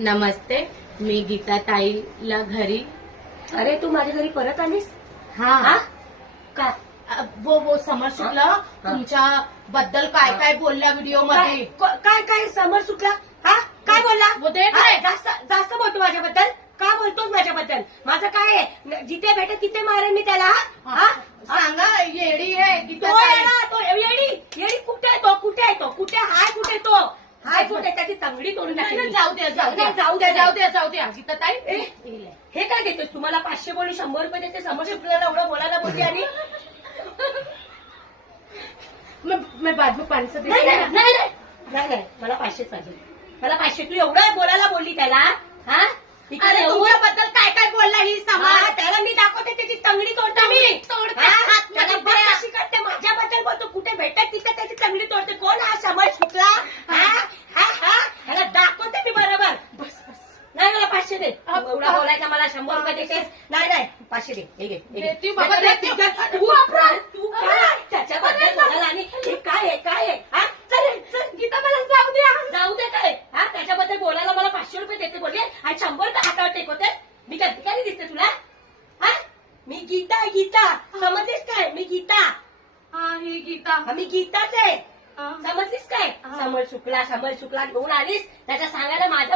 नमस्ते, मी गीता ताईला घरी. अरे तू माझ्या घरी परत आलीस? हा काय वो समर शुक्ला तुमच्या बद्दल काय काय बोलल्या व्हिडिओ मध्ये. काय काय समर सुटला? हा काय बोलला? वो देख हा, रे. जास्त जास्त बोलतो माझ्याबद्दल. का बोलतोस माझ्याबद्दल? माझं काय आहे? जिथे भेटत तिथे मारेन मी त्याला. हा सांगा, येडी आहे गीता तो ताई. येडा, तो येडी कुठे आहे तो? कुठे आहे तो? कुठे हाय? कुठे तो हाय? कुठे? त्याची तंगडी तोडून नाही, टाकली. नाही, जाऊ द्या जाऊ द्या नाही, जाऊ द्या जाऊ द्या गीता ताई. हे काय देतोस? तुम्हाला 500 बोलून 100 रुपये देते. समोर आपल्याला एवढं बोलायला बोलते आणि मैं बाद में 500 नाही देते. नाही नाही नाही नाही नाही मला 500 पाहिजे. मला 500. तू एवढं बोलायला बोलली त्याला. हा इकडे अरे येऊन- तुमच्याबद्दल काय काय बोलला ही हा, समाज. त्याला मी दाखवते त्याची तंगडी तोडते मी. तोडते, हा, हात त्याला मध्ये बघ द्या. कशी करते. माझ्याबद्दल बोलतो. कुठे भेटत तिथे त्याची तंगडी तोडते. कोण हा समज सुटला? हा हा हा ह्याला दाखवते मी बरोबर. बस बस. नाही मला 500 दे. एवढा बोलायचा मला 100 रुपये देतेस. नाही नाही 500 दे. हे घे, हे घे. देते बाबा, देते. तू काय त्याच्याबद्दल बोलायला आणि हे काय आहे काय आहे? हा चल चल गीता मला जाऊ द्या. जाऊ दे काय? हा त्याच्याबद्दल बोलायला मला 500 रुपये देते बोलले आणि 100 रुपये हातावर टेकवते. मी काय भिकारी दिसते तुला? हा मी गीता आहे, गीता. समजलीस काय? मी गीता. हा ही गीता. मी गीताच आहे. हा. समजलीस काय? हा. समर शुक्ला घेऊन आलीस. त्याच्या सांगायला माझं